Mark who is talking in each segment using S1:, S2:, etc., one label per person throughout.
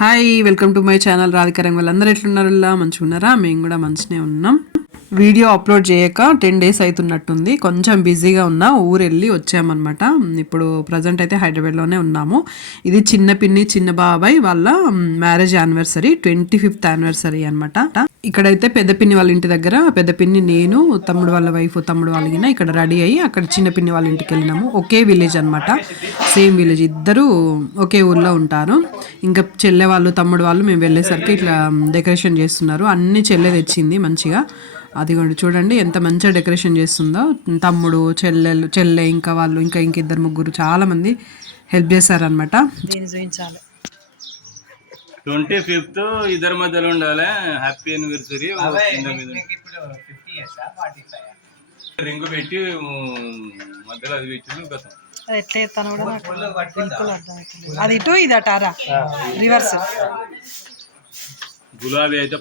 S1: Hi welcome to my channel రాధికరంగ్ వాళ్ళందరూ వాళ్ళందరూ ఎట్లున్నారులా మంచిగా ఉన్నారా మేము కూడా మంచినే ఉన్నాం. వీడియో అప్లోడ్ చేయక టెన్ డేస్ అవుతున్నట్టుంది కొంచెం బిజీగా ఉన్నా ఊరు వెళ్ళి వచ్చామన్నమాట. ఇప్పుడు ప్రజెంట్ అయితే హైదరాబాద్లోనే ఉన్నాము. ఇది చిన్న పిన్ని చిన్న బాబాయ్ వాళ్ళ marriage anniversary twenty fifth anniversary అనమాట ఇక్కడైతే పెద్ద పిన్ని వాళ్ళ ఇంటి దగ్గర పెద్ద పిన్ని నేను తమ్ముడు వాళ్ళ వైఫ్ తమ్ముడు వాళ్ళకి ఇక్కడ రెడీ అయ్యి అక్కడ చిన్న పిన్ని వాళ్ళ ఇంటికి వెళ్ళినాము. ఒకే విలేజ్ అనమాట సేమ్ విలేజ్ ఇద్దరు ఒకే ఊర్లో ఉంటారు. ఇంకా చెల్లె వాళ్ళు తమ్ముడు వాళ్ళు మేము వెళ్ళేసరికి ఇట్లా డెకరేషన్ చేస్తున్నారు. అన్ని చెల్లె తెచ్చింది మంచిగా. అది కూడా చూడండి ఎంత మంచిగా డెకరేషన్ చేస్తుందో. తమ్ముడు చెల్లెలు చెల్లె ఇంకా వాళ్ళు ఇంకా ఇంక ఇద్దరు ముగ్గురు చాలా మంది హెల్ప్ చేశారనమాట
S2: దీన్ని చూపించాలి.
S3: ట్వంటీ ఫిఫ్త్ ఇద్దరి మధ్యలో ఉండాలి. హ్యాపీ మీద రింగు పెట్టి మధ్యలో అది పెట్టి గతం
S2: అది ఎట్లా ఎత్తాను కూడా నాకు బిల్కుల్ అర్థమవుతుంది. అది ఇటు ఇది అటారా రివర్స్.
S3: గులాబీ అయితే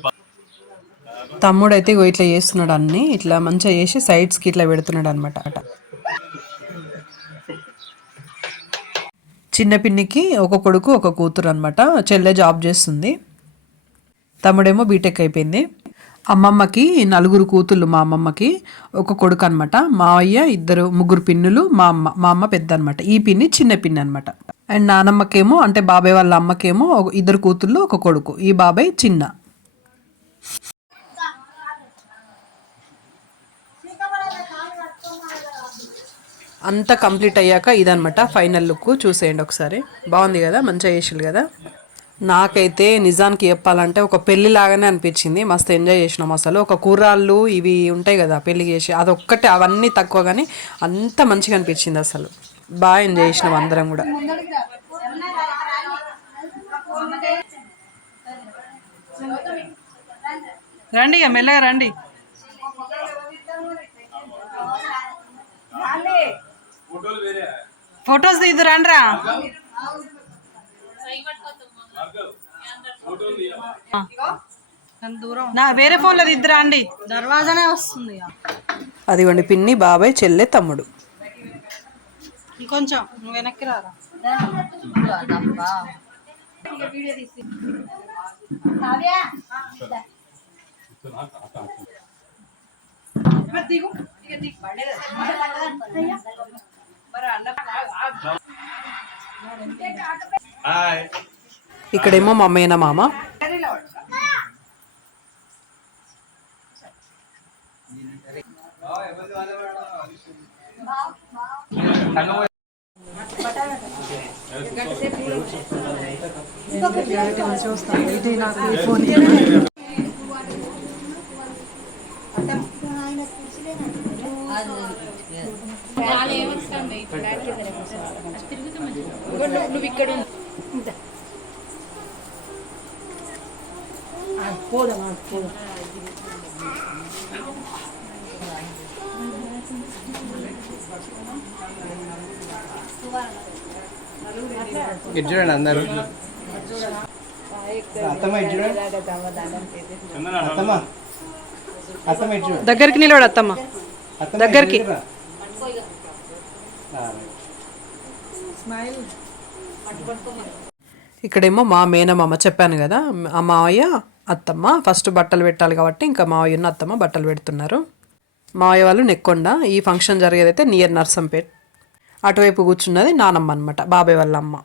S1: తమ్ముడు అయితే ఇట్లా చేస్తున్నాడు అన్ని. ఇట్లా మంచిగా చేసి సైడ్స్కి ఇట్లా పెడుతున్నాడు అనమాట చిన్న పిన్నికి ఒక కొడుకు ఒక కూతురు అనమాట చెల్లె జాబ్ చేస్తుంది. తమ్ముడేమో బీటెక్ అయిపోయింది. అమ్మమ్మకి నలుగురు కూతుళ్ళు మా అమ్మమ్మకి ఒక కొడుకు అనమాట మావయ్య ఇద్దరు ముగ్గురు పిన్నులు మా అమ్మ మా అమ్మ పెద్ద అనమాట ఈ పిన్ని చిన్న పిన్ని అనమాట అండ్ నానమ్మకేమో అంటే బాబాయ్ వాళ్ళ అమ్మకేమో ఇద్దరు కూతుళ్ళు ఒక కొడుకు. ఈ బాబాయ్ చిన్న. అంతా కంప్లీట్ అయ్యాక ఇదనమాట ఫైనల్ లుక్. చూసేయండి ఒకసారి. బాగుంది కదా? మంచిగా చేసిల్లు కదా? నాకైతే నిజానికి చెప్పాలంటే ఒక పెళ్ళి లాగానే అనిపించింది. మస్తు ఎంజాయ్ చేసినాం అసలు. ఒక కూరాళ్ళు ఇవి ఉంటాయి కదా పెళ్ళి చేసి అదొక్కటే అవన్నీ తక్కువ కానీ అంత మంచిగా అనిపించింది అసలు. బాగా ఎంజాయ్ చేసినాం అందరం కూడా.
S2: రండి ఇక మెల్లగా రండి. ఫొటోస్ తీద్దు రండిరా. నా వేరే ఫోన్లో తీద్దురా అండి. దర్వాజానే వస్తుంది
S1: అదిగోండి పిన్ని బాబాయ్ చెల్లె తమ్ముడు.
S2: ఇంకొంచెం నువ్వు వెనక్కి రారా.
S1: ఇక్కడేమో మా మేన మామ.
S4: ఇటు చూడండి అందరు అత్తమ్మ ఇటు చూడండి అత్తమ్మ అత్తమ్మ ఇటు చూడండి
S1: అత్తమ్మ
S4: అత్తమ్మ
S1: దగ్గరికి.
S4: ఇటు చూడరా. ఆ,
S1: ఇక్కడేమో మా మేనమామ చెప్పాను కదా ఆ మావయ్య అత్తమ్మ ఫస్ట్ బట్టలు పెట్టాలి కాబట్టి ఇంకా మావయ్య ఉన్న అత్తమ్మ బట్టలు పెడుతున్నారు. మావయ్య వాళ్ళు నెక్కొండ ఈ ఫంక్షన్ జరిగేదైతే నియర్ నర్సంపేట్. అటువైపు కూర్చున్నది నానమ్మ అనమాట బాబాయ్ వాళ్ళ అమ్మ.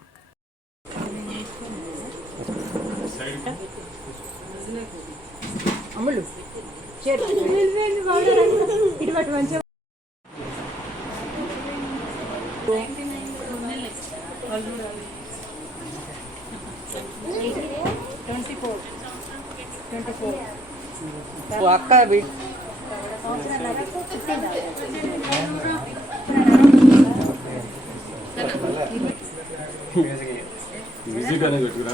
S4: ఓ అక్క వీ-
S3: మ్యూజిక్ అనేది పెట్టుకురా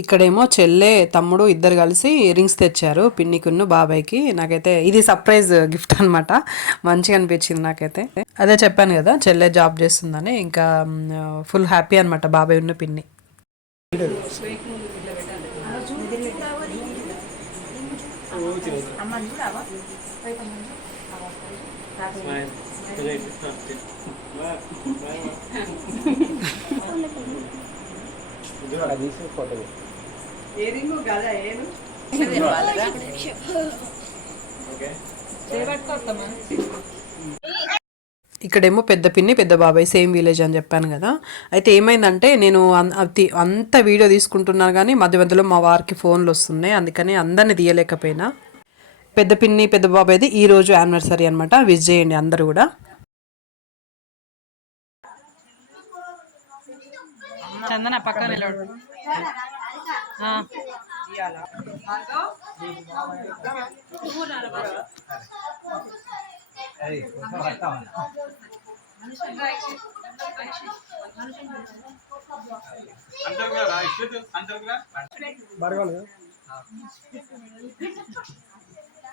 S1: ఇక్కడేమో చెల్లె తమ్ముడు ఇద్దరు కలిసి రింగ్స్ తెచ్చారు పిన్నికున్ను బాబాయ్కి. నాకైతే ఇది సర్ప్రైజ్ గిఫ్ట్ అనమాట మంచిగా అనిపించింది నాకైతే. అదే చెప్పాను కదా చెల్లె జాబ్ చేస్తుందని. ఇంకా ఫుల్ హ్యాపీ అనమాట బాబాయ్ ఉన్న పిన్ని.
S4: అమ్మ
S1: ఇక్కడేమో పెద్ద పిన్ని పెద్ద బాబాయ్ సేమ్ విలేజ్ అని చెప్పాను కదా. అయితే ఏమైందంటే నేను అన్- అతి అంత వీడియో తీసుకుంటున్నాను కానీ మధ్య మధ్యలో మా వారికి ఫోన్లు వస్తున్నాయి. అందుకని అందరిని తీయలేకపోయినా. పెద్ద పిన్ని పెద్ద బాబాయ్ది ఈ రోజు యానివర్సరీ అనమాట విజ్ చేయండి అందరూ కూడా.
S2: చందన పక్కన నిలబడు.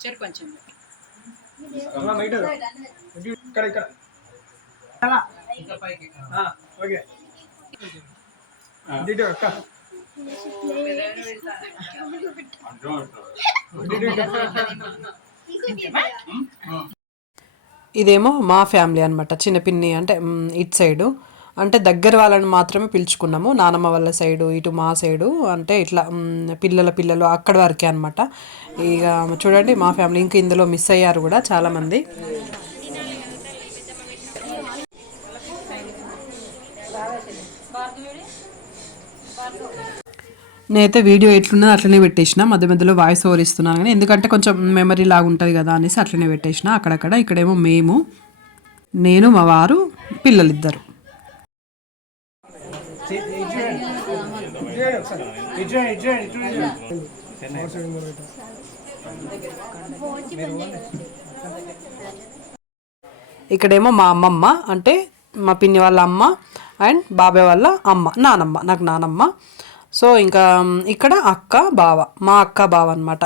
S2: చెరు కొంచెం
S4: ఇక్కడ ఇక్కడ. ఓకే. డిటో అక్క.
S1: ఇదేమో మా ఫ్యామిలీ అనమాట చిన్న పిన్ని అంటే ఇటు సైడు. అంటే దగ్గర వాళ్ళని మాత్రమే పిలుచుకున్నాము. నానమ్మ వాళ్ళ సైడు ఇటు మా సైడు అంటే ఇట్లా పిల్లల పిల్లలు అక్కడ వరకే అనమాట ఇక చూడండి మా ఫ్యామిలీ ఇంకా ఇందులో మిస్ అయ్యారు కూడా చాలామంది. నేనైతే వీడియో ఎట్లున్నదో అట్లనే పెట్టేసిన. మధ్య మధ్యలో వాయిస్ ఓవర్ ఇస్తున్నాను కానీ ఎందుకంటే కొంచెం మెమరీ లాగా ఉంటుంది కదా అనేసి అట్లనే పెట్టేసిన. అక్కడక్కడ ఇక్కడేమో మేము నేను మా వారు పిల్లలిద్దరు. ఇక్కడేమో మా అమ్మమ్మ అంటే మా పిన్ని వాళ్ళ అమ్మ అండ్ బాబాయ్ వాళ్ళ అమ్మ నానమ్మ నాకు నానమ్మ. సో ఇంకా ఇక్కడ అక్క బావ మా అక్క బావ అనమాట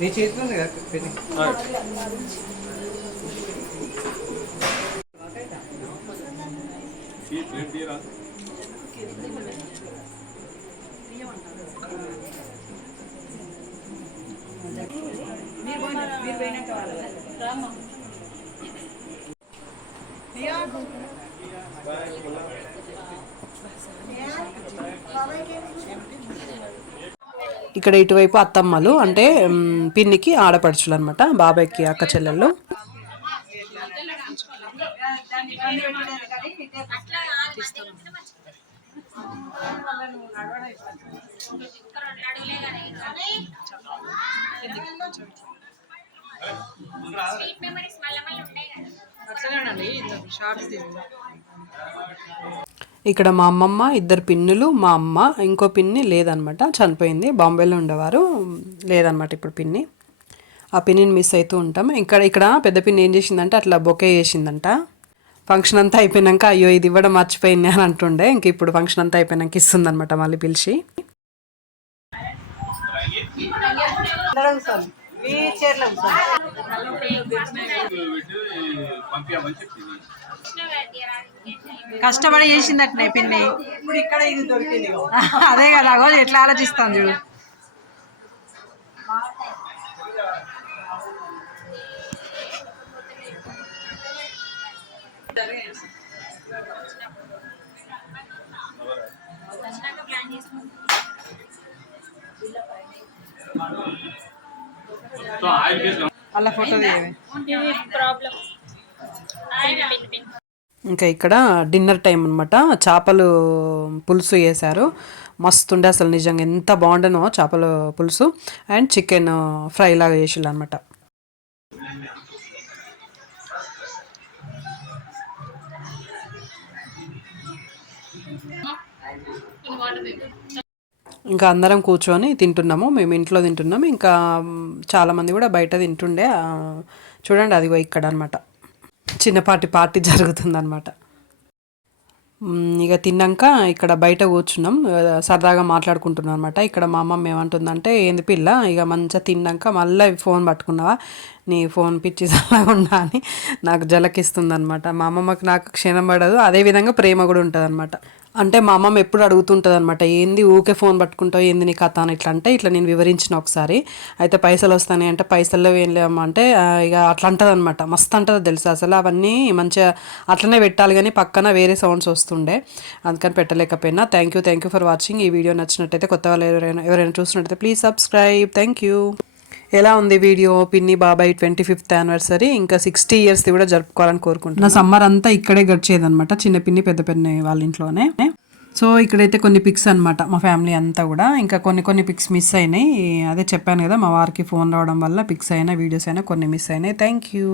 S4: నీ చేతిలో
S1: ఇక్కడ ఇటువైపు అత్తమ్మలు అంటే పిన్నికి ఆడపడుచులు అనమాట బాబాయ్కి అక్క చెల్లెళ్ళు. ఇక్కడ మా అమ్మమ్మ ఇద్దరు పిన్నులు మా అమ్మ ఇంకో పిన్ని లేదనమాట చనిపోయింది. బాంబేలో ఉండేవారు. లేదనమాట ఇప్పుడు పిన్ని. ఆ పిన్నిని మిస్ అవుతూ ఉంటాం. ఇక్కడ ఇక్కడ పెద్ద పిన్ని ఏం చేసిందంటే అట్లా బొకే చేసిందంట. ఫంక్షన్ అంతా అయిపోయినాక అయ్యో ఇది ఇవ్వడం మర్చిపోయింది అని అంటుండే. ఇంక ఇప్పుడు ఫంక్షన్ అంతా అయిపోయినాక ఇస్తుందన్నమాట మళ్ళీ పిలిచి.
S2: కష్టపడి చేసిందట్నే పిన్ని. ఇప్పుడు ఇక్కడ ఇది దొరికింది అదే కదా ఎట్లా ఆలోచిస్తాను చూడు. అలా ఫోటో తీయవే.
S1: ఇంకా ఇక్కడ డిన్నర్ టైం అనమాట చేపలు పులుసు వేశారు మస్తు ఉండే అసలు నిజంగా ఎంత బాగుండనో చేపల పులుసు. అండ్ చికెన్ ఫ్రై లాగా చేసిళ్ళు అనమాట ఇంకా అందరం కూర్చొని తింటున్నాము మేము ఇంట్లో తింటున్నాము ఇంకా చాలామంది కూడా బయట తింటుండే. చూడండి అదిగో ఇక్కడ అనమాట చిన్నపాటి పార్టీ జరుగుతుందనమాట ఇక తిన్నాక ఇక్కడ బయట కూర్చున్నాం సరదాగా మాట్లాడుకుంటున్నాం అనమాట ఇక్కడ మా అమ్మమ్మ ఏమంటుందంటే ఏంది పిల్ల ఇక మంచిగా తిన్నాక మళ్ళీ ఫోన్ పట్టుకున్నావా? నీ ఫోన్ పిచ్చి ఉన్నా అని నాకు జలకిస్తుంది అనమాట మా అమ్మమ్మకి నాకు క్షీణం పడదు అదేవిధంగా ప్రేమ కూడా ఉంటుంది అనమాట అంటే మా అమ్మమ్మ ఎప్పుడు అడుగుతుంటుంది అనమాట ఏంది ఊకే ఫోన్ పట్టుకుంటావు ఏంది నీ కథ అని ఇట్లా అంటే ఇట్లా నేను వివరించిన ఒకసారి. అయితే పైసలు వస్తాయి అంటే పైసల్లో ఏం లేవమ్మా అంటే ఇక అట్లా అంటుంది అనమాట మస్తు అంటుంది తెలుసు? అసలు అవన్నీ మంచిగా అట్లనే పెట్టాలి కానీ పక్కన వేరే సౌండ్స్ వస్తుండే అందుకని పెట్టలేకపోయినా. Thank you thank you for watching. ఈ వీడియో నచ్చినట్టయితే కొత్త వాళ్ళు ఎవరైనా ఎవరైనా చూసినట్టయితే ప్లీజ్ సబ్స్క్రైబ్. Thank you. ఎలా ఉంది వీడియో? పిన్ని బాబాయ్ ట్వంటీ ఫిఫ్త్ యానివర్సరీ ఇంకా సిక్స్టీ ఇయర్స్ది కూడా జరుపుకోవాలని కోరుకుంటున్నాను నా సమ్మర్ అంతా ఇక్కడే గడిచేది అనమాట చిన్న పిన్ని పెద్ద పిన్ని వాళ్ళ ఇంట్లోనే. సో ఇక్కడైతే కొన్ని పిక్స్ అనమాట మా ఫ్యామిలీ అంతా కూడా. ఇంకా కొన్ని కొన్ని పిక్స్ మిస్ అయినాయి. అదే చెప్పాను కదా మా వారికి ఫోన్ రావడం వల్ల పిక్స్ అయినా వీడియోస్ అయినా కొన్ని మిస్ అయినాయి. Thank you